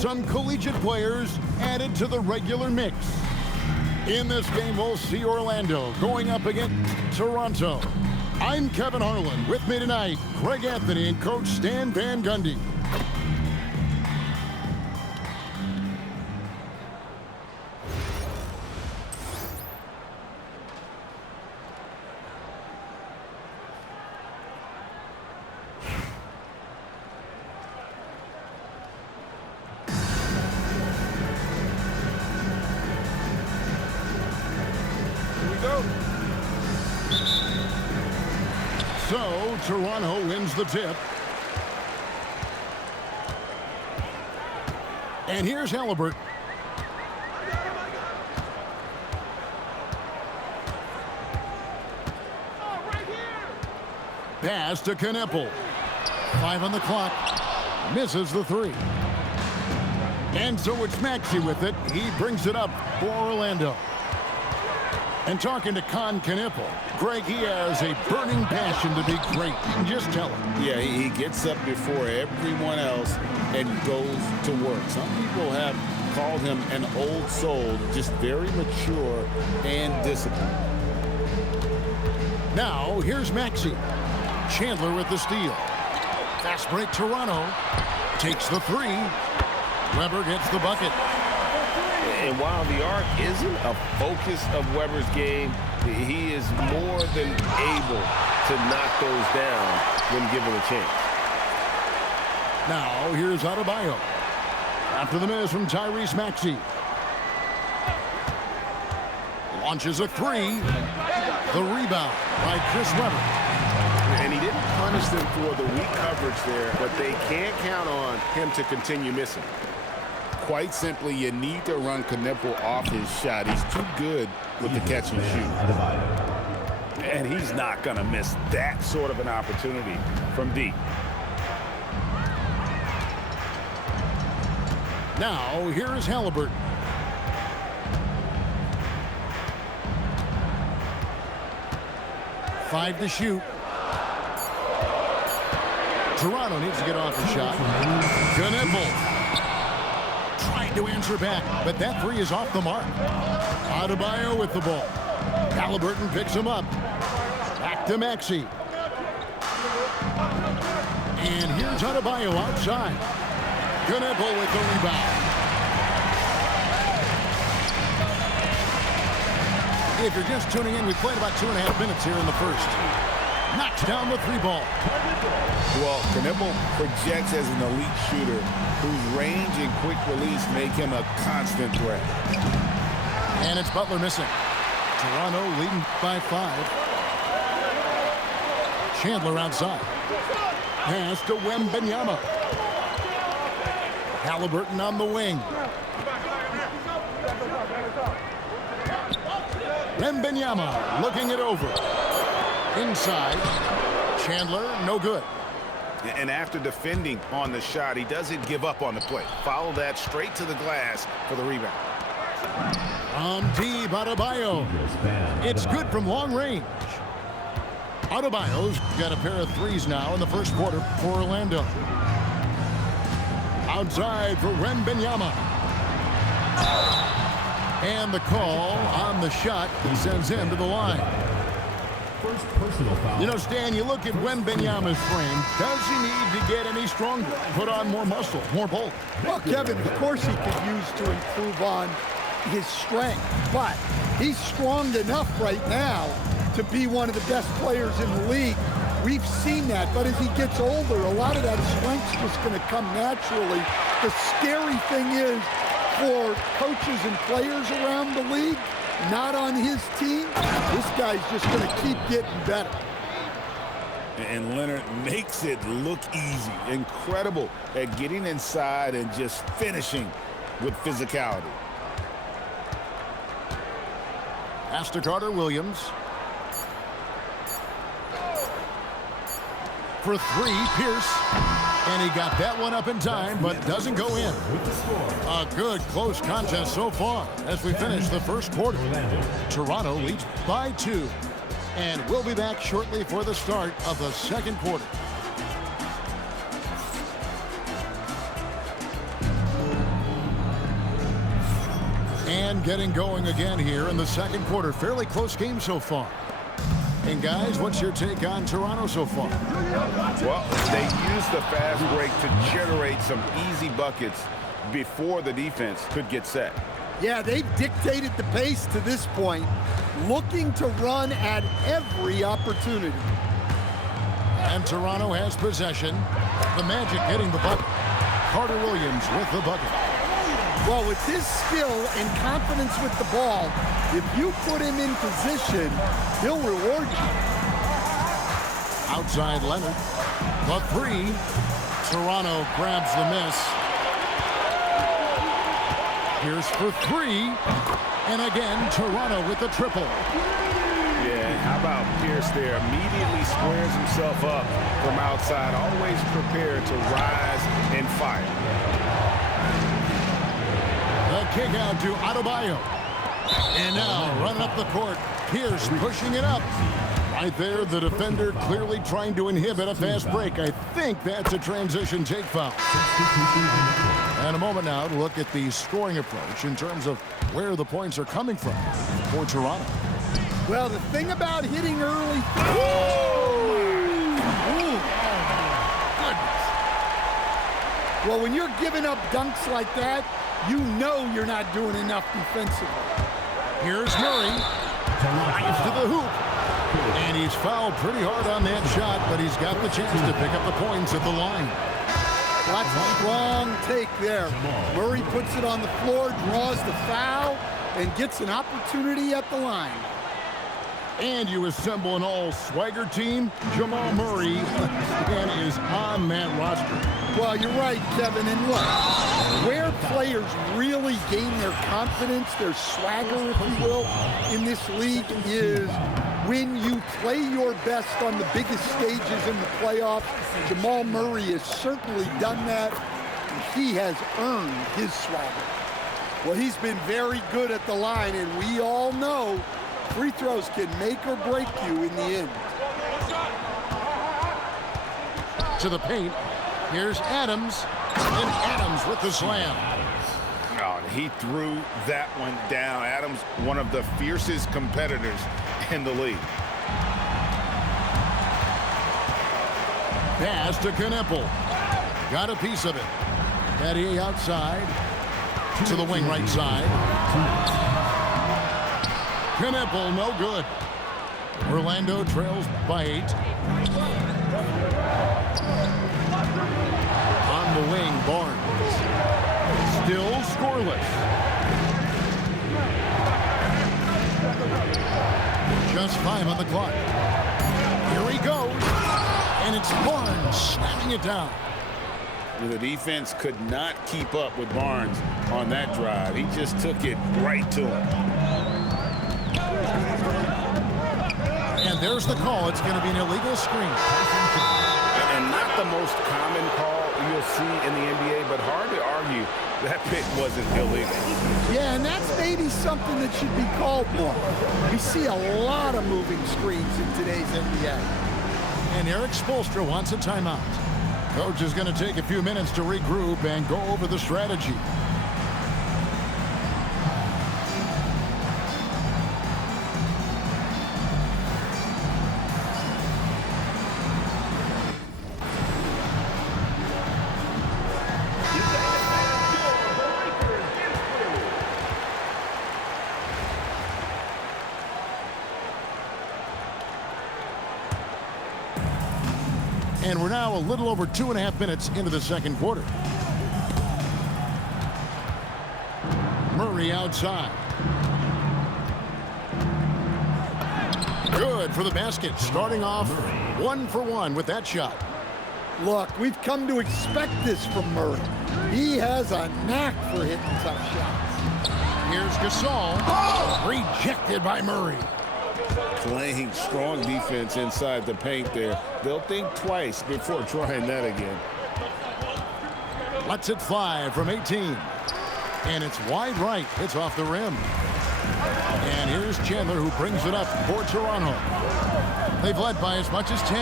some collegiate players added to the regular mix. In this game, we'll see Orlando going up against Toronto. I'm Kevin Harlan. With me tonight, Greg Anthony and Coach Stan Van Gundy. So, Toronto wins the tip. And here's Halliburton. Pass to Kneppel. 5 on the clock. Misses the 3. And so it's Maxey with it. He brings it up for Orlando. And talking to Con Kneppel, Greg, he has a burning passion to be great. You can just tell him. Yeah, he gets up before everyone else and goes to work. Some people have called him an old soul, just very mature and disciplined. Now, here's Maxey. Chandler with the steal. Fast break, Toronto. Takes the 3. Weber gets the bucket. And while the arc isn't a focus of Weber's game, he is more than able to knock those down when given a chance. Now, here's Adebayo. After the miss from Tyrese Maxey. Launches a 3. The rebound by Chris Weber. And he didn't punish them for the weak coverage there, but they can't count on him to continue missing. Quite simply, you need to run Kneppel off his shot. He's too good with the catch and shoot. And he's not going to miss that sort of an opportunity from deep. Now, here's Halliburton. Five to shoot. Toronto needs to get off the shot. Kneppel trying to answer back, but that 3 is off the mark. Adebayo with the ball. Halliburton picks him up. Back to Maxey. And here's Adebayo outside. Kneppel with the rebound. If you're just tuning in, we played about 2.5 minutes here in the first. Knocks down the 3 ball. Well, Kneppel projects as an elite shooter whose range and quick release make him a constant threat. And it's Butler missing. Toronto leading by 5. Chandler outside. Pass to Wembanyama. Halliburton on the wing. Wembanyama looking it over. Inside. Chandler, no good. And after defending on the shot, he doesn't give up on the play. Follow that straight to the glass for the rebound. On deep, Adebayo. It's good from long range. Adebayo's got a pair of 3s now in the first quarter for Orlando. Outside for Wembanyama. And the call on the shot sends him to the line. First personal foul. You know, Stan, you look at Wembanyama's frame. Does he need to get any stronger? Put on more muscle, more bulk? Well, Kevin, of course he could use to improve on his strength. But he's strong enough right now to be one of the best players in the league. We've seen that. But as he gets older, a lot of that strength's just going to come naturally. The scary thing is for coaches and players around the league, not on his team, this guy's just going to keep getting better. And Leonard makes it look easy. Incredible at getting inside and just finishing with physicality. Pass to Carter Williams. For 3, Pierce. And he got that one up in time, but doesn't go in. A good, close contest so far as we finish the first quarter. Toronto leads by 2. And we'll be back shortly for the start of the second quarter. And getting going again here in the second quarter. Fairly close game so far. And guys, what's your take on Toronto so far? Well, they used the fast break to generate some easy buckets before the defense could get set. Yeah, they've dictated the pace to this point, looking to run at every opportunity. And Toronto has possession. The Magic getting the bucket. Carter Williams with the bucket. Well, with his skill and confidence with the ball, if you put him in position, he'll reward you. Outside Leonard. The three. Toronto grabs the miss. Here's for three. And again, Toronto with the triple. Yeah, how about Pierce there? Immediately squares himself up from outside, always prepared to rise and fire. The kick out to Adebayo. And now running up the court, Pierce pushing it up. Right there, the defender clearly trying to inhibit a fast break. I think that's a transition take foul. And a moment now to look at the scoring approach in terms of where the points are coming from for Toronto. Well, the thing about hitting early... Well, when you're giving up dunks like that, you know you're not doing enough defensively. Here's Murray. Drives to the hoop. And he's fouled pretty hard on that shot, but he's got the chance to pick up the points at the line. That's a strong take there. Murray puts it on the floor, draws the foul, and gets an opportunity at the line. And you assemble an all-swagger team. Jamal Murray again is on that roster. Well, you're right, Kevin. And look, where players really gain their confidence, their swagger, if you will, in this league is when you play your best on the biggest stages in the playoffs. Jamal Murray has certainly done that. He has earned his swagger. Well, he's been very good at the line, and we all know free throws can make or break you in the end. To the paint. Here's Adams. And Adams with the slam. Oh, he threw that one down. Adams, one of the fiercest competitors in the league. Pass to Kneppel. Got a piece of it. Battier outside. To the wing right side. Kneppel, no good. Orlando trails by 8. On the wing, Barnes. Still scoreless. Just 5 on the clock. Here he goes. And it's Barnes slamming it down. The defense could not keep up with Barnes on that drive. He just took it right to him. And there's the call. It's going to be an illegal screen. And not the most common call you'll see in the NBA, but hard to argue that pick wasn't illegal. Yeah, and that's maybe something that should be called more. We see a lot of moving screens in today's NBA. And Eric Spoelstra wants a timeout. Coach is going to take a few minutes to regroup and go over the strategy. And we're now a little over 2.5 minutes into the second quarter. Murray outside. Good for the basket. Starting off 1 for 1 with that shot. Look, we've come to expect this from Murray. He has a knack for hitting tough shots. Here's Gasol. Rejected by Murray. Playing strong defense inside the paint there. They'll think twice before trying that again. Lets it fly from 18. And it's wide right. It's off the rim. And here's Chandler who brings it up for Toronto. They've led by as much as 10.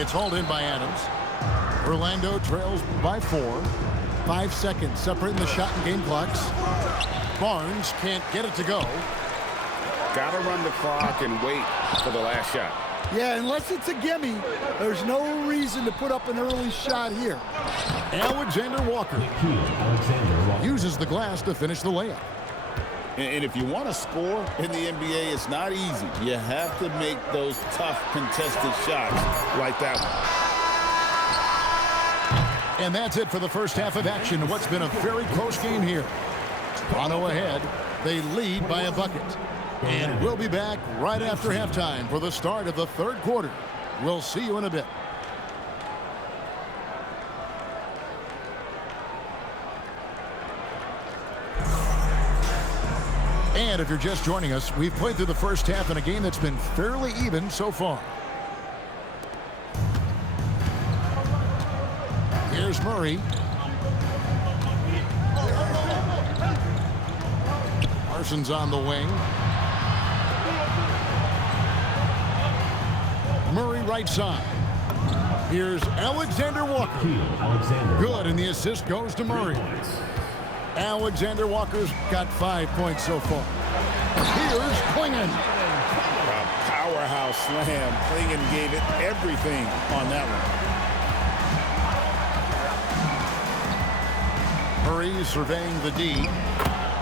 It's hauled in by Adams. Orlando trails by 4. 5 seconds separating the shot and game clocks. Barnes can't get it to go. Got to run the clock and wait for the last shot. Yeah, unless it's a gimme, there's no reason to put up an early shot here. Alexander Walker uses the glass to finish the layup. And if you want to score in the NBA, it's not easy. You have to make those tough contested shots like that one. And that's it for the first half of action in what's been a very close game here. Toronto ahead. They lead by a bucket. And we'll be back right after halftime for the start of the third quarter. We'll see you in a bit. And if you're just joining us, we've played through the first half in a game that's been fairly even so far. Here's Murray. Parsons on the wing. Murray right side. Here's Alexander Walker. Good, and the assist goes to Murray. Alexander Walker's got 5 points so far. Here's Klingon. A powerhouse slam. Klingon gave it everything on that one. Murray surveying the D.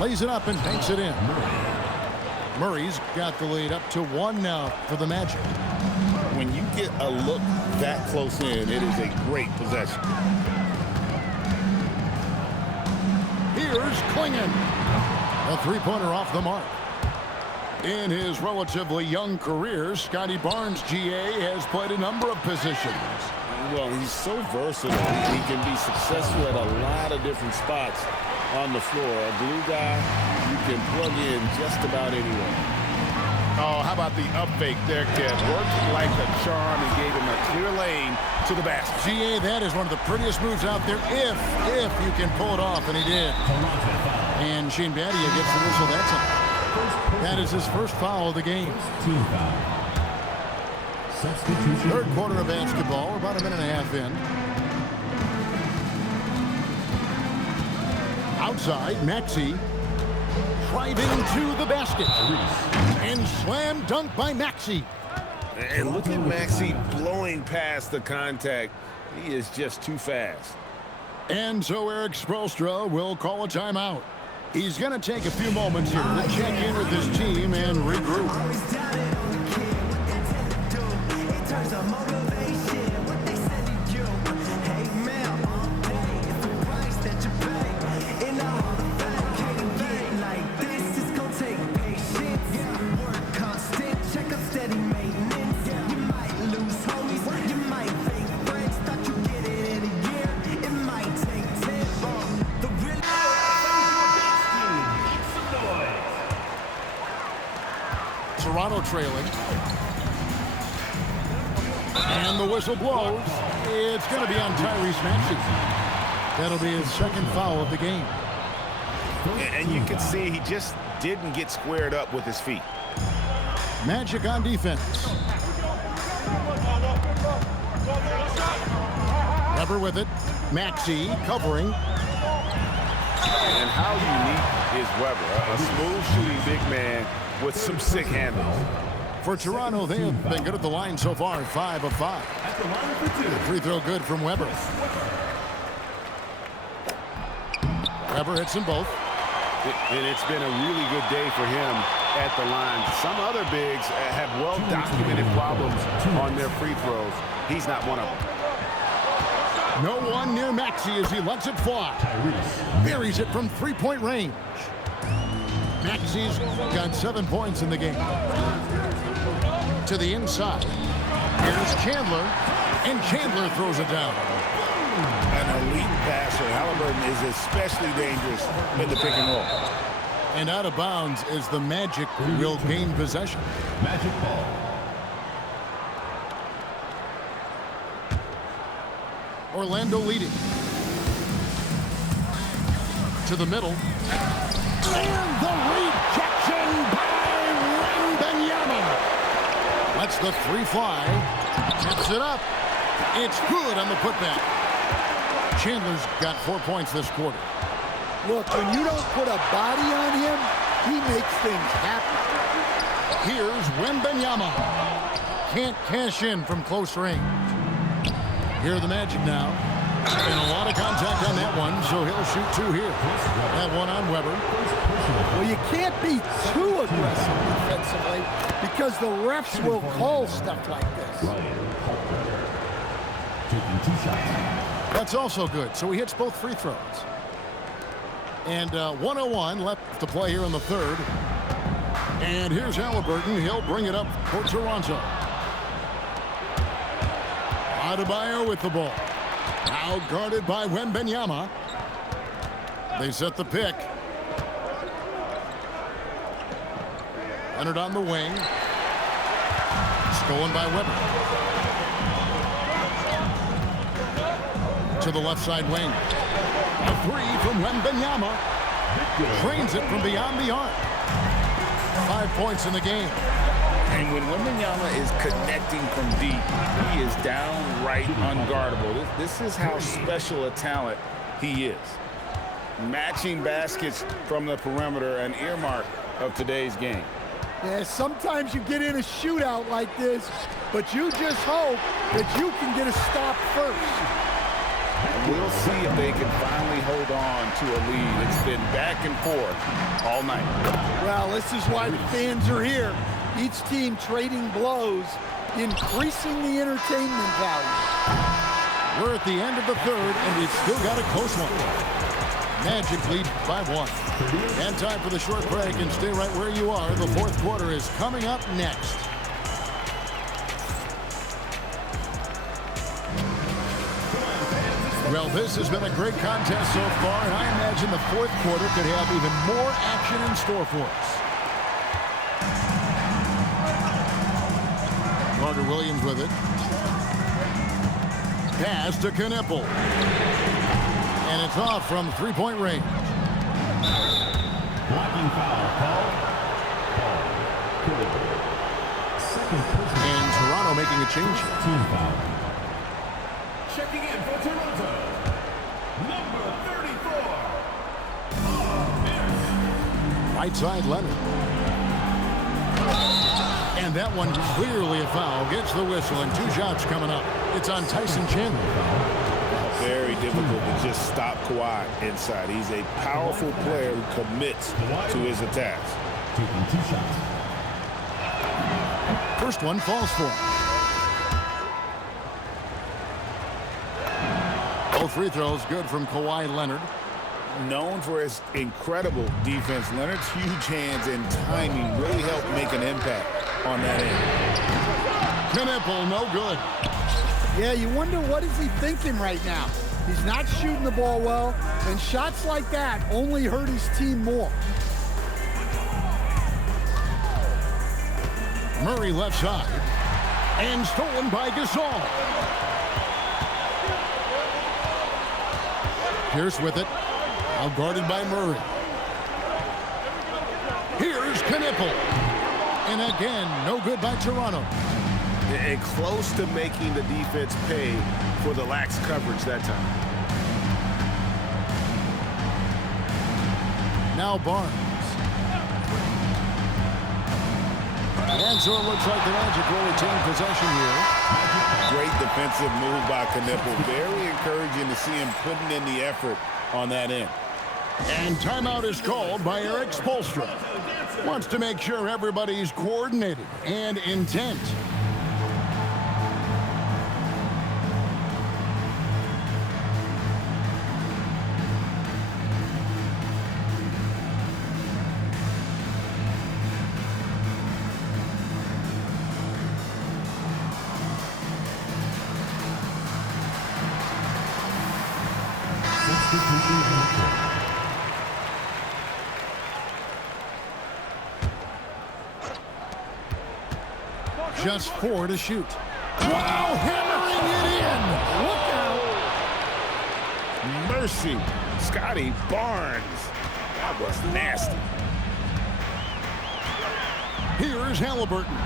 Lays it up and banks it in. Murray's got the lead up to 1 now for the Magic. When you get a look that close in, it is a great possession. Here's Klingon. A three-pointer off the mark. In his relatively young career, Scotty Barnes, GA, has played a number of positions. Well, he's so versatile. He can be successful at a lot of different spots on the floor. A glue guy you can plug in just about anywhere. Oh, how about the up fake there, kid? Worked like a charm and gave him a clear lane to the basket. GA, that is one of the prettiest moves out there if you can pull it off, and he did. And Shane Battier gets the whistle. That's it. That is his first foul of the game. Team foul. Substitution. Third quarter of basketball. We're about a minute and a half in. Outside, Maxey driving to the basket. And slam dunk by Maxey. And look at Maxey blowing past the contact. He is just too fast. And so Eric Spoelstra will call a timeout. He's going to take a few moments here to check in with his team and regroup. Toronto trailing. And the whistle blows. It's going to be on Tyrese Maxey. That'll be his second foul of the game. And you can see he just didn't get squared up with his feet. Magic on defense. Weber with it. Maxey covering. And how unique is Weber? A smooth shooting big man with some sick handles. For Toronto, they have been good at the line so far, 5 of 5. The free throw good from Weber. Weber hits them both. And it's been a really good day for him at the line. Some other bigs have well-documented problems on their free throws. He's not one of them. No one near Maxey as he lets it fly. Buries it from three-point range. Maxey's got 7 points in the game. To the inside. Here's Chandler. And Chandler throws it down. An elite passer. Halliburton is especially dangerous in the pick and roll. And out of bounds is the Magic will gain possession. Magic ball. Orlando leading. To the middle. And the rejection by Wembanyama. Lets the three fly. Tips it up. It's good on the putback. Chandler's got 4 points this quarter. Look, when you don't put a body on him, he makes things happen. Here's Wembanyama. Can't cash in from close range. Here are the Magic now. And a lot of contact on that one, so he'll shoot 2 here. That one on Weber. Well, you can't be too aggressive defensively because the refs will call stuff like this. Taking 2 shots. That's also good, so he hits both free throws. And 1:01 left to play here in the third. And here's Halliburton. He'll bring it up for Toronto. Adebayo with the ball. Now guarded by Wembanyama. They set the pick. Leonard on the wing. Stolen by Weber. To the left side wing. A 3 from Wembanyama. Drains it from beyond the arc. 5 points in the game. And when Wembanyama is connecting from deep, he is downright unguardable. This is how special a talent he is. Matching baskets from the perimeter, an earmark of today's game. Yeah, sometimes you get in a shootout like this, but you just hope that you can get a stop first. We'll see if they can finally hold on to a lead. It's been back and forth all night. Well, this is why the fans are here. Each team trading blows, increasing the entertainment value. We're at the end of the third, and we've still got a close one. Magic lead by 1. And time for the short break, and stay right where you are. The fourth quarter is coming up next. Well, this has been a great contest so far, and I imagine the fourth quarter could have even more action in store for us. Carter Williams with it. Pass to Knippel. And it's off from three-point range. Blocking foul called. Second person. And Toronto making a change. Team foul. Checking in for Toronto. Number 34. Right side Leonard. And that one clearly a foul. Gets the whistle, and 2 shots coming up. It's on Tyson Chandler. Very difficult to just stop Kawhi inside. He's a powerful player who commits to his attacks. Taking 2 shots. First one falls for him. Both free throws good from Kawhi Leonard. Known for his incredible defense, Leonard's huge hands and timing really help make an impact on that end. Knippel, no good. Yeah, you wonder what is he thinking right now. He's not shooting the ball well, and shots like that only hurt his team more. Murray left side. And stolen by Gasol. Pierce with it. Now guarded by Murray. Here's Knippel. And again, no good by Toronto. And close to making the defense pay for the lax coverage that time. Now Barnes. And so it looks like the Magic will retain possession here. Great defensive move by Knippel. Very encouraging to see him putting in the effort on that end. And timeout is called by Eric Spoelstra. Wants to make sure everybody's coordinated and intent. Just 4 to shoot. Wow, hammering it in. Look out. Mercy. Scotty Barnes. That was nasty. Here's Halliburton.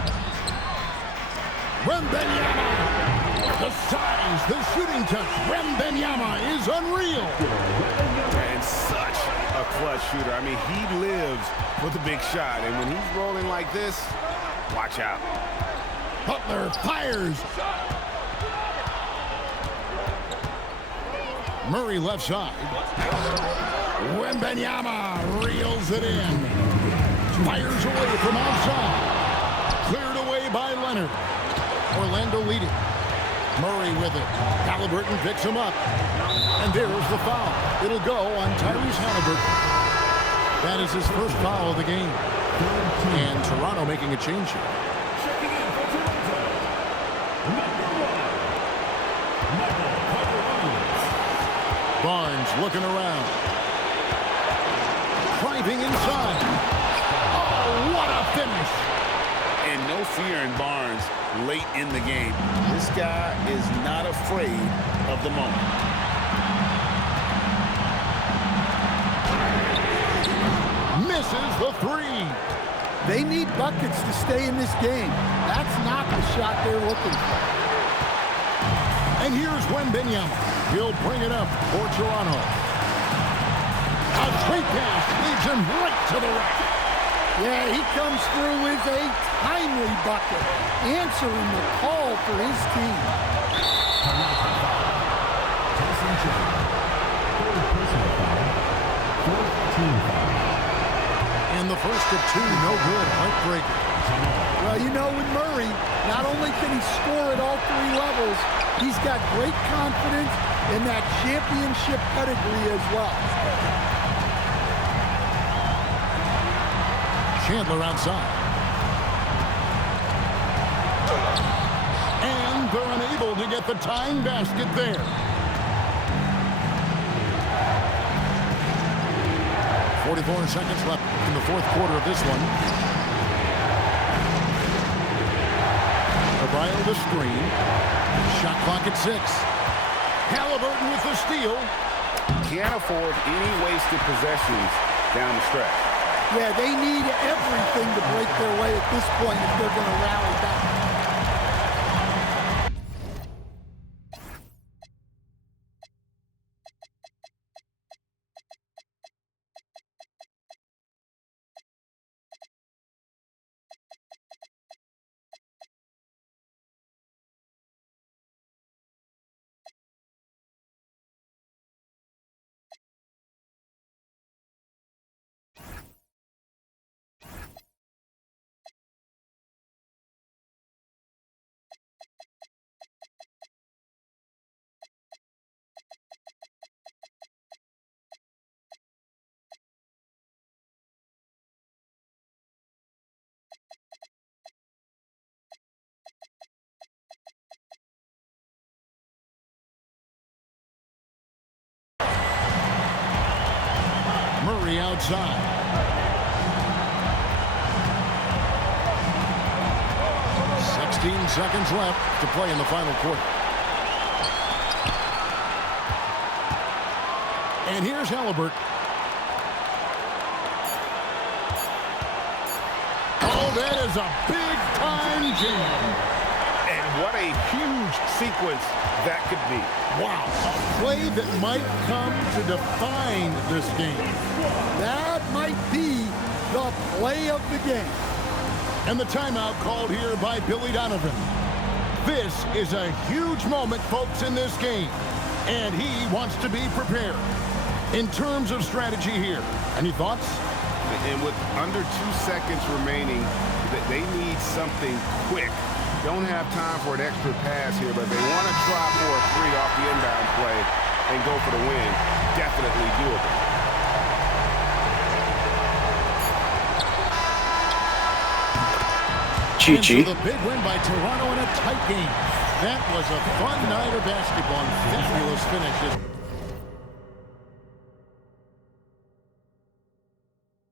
Wembanyama. The size, the shooting touch. Wembanyama is unreal. And such a clutch shooter. I mean, he lives for the big shot. And when he's rolling like this, watch out. Butler fires. Murray left side. Wembanyama reels it in. Fires away from outside. Cleared away by Leonard. Orlando leading. Murray with it. Halliburton picks him up. And there's the foul. It'll go on Tyrese Halliburton. That is his first foul of the game. And Toronto making a change here. Checking in for Toronto. Number 1, Michael Carter-Williams. Barnes looking around. Driving inside. Oh, what a finish. And no fear in Barnes late in the game. This guy is not afraid of the moment. Misses the three. They need buckets to stay in this game. That's not the shot they're looking for. And here's Wembanyama. He'll bring it up for Toronto. A straight pass leads him right to the rack. Yeah, he comes through with a timely bucket, answering the call for his team. Tyson Chandler. Third personal foul. Fourth team foul. And the first of two, no good. Heartbreaker. Well, you know, with Murray, not only can he score at all three levels, he's got great confidence in that championship pedigree as well. Chandler outside. And they're unable to get the tying basket there. 44 seconds left in the fourth quarter of this one. O'Brien the screen. Shot clock at 6. Halliburton with the steal. Can't afford any wasted possessions down the stretch. Yeah, they need everything to break their way at this point if they're going to rally back. Murray outside. Seconds left to play in the final quarter. And here's Halliburton. Oh, that is a big-time jam. And what a huge sequence that could be. Wow, a play that might come to define this game. That might be the play of the game. And the timeout called here by Billy Donovan. This is a huge moment, folks, in this game. And he wants to be prepared. In terms of strategy here, any thoughts? And with under 2 seconds remaining, they need something quick. Don't have time for an extra pass here, but they want to try for a three off the inbound play and go for the win. Definitely doable. GG. The big win by Toronto in a tight game. That was a fun night of basketball and fabulous finishes.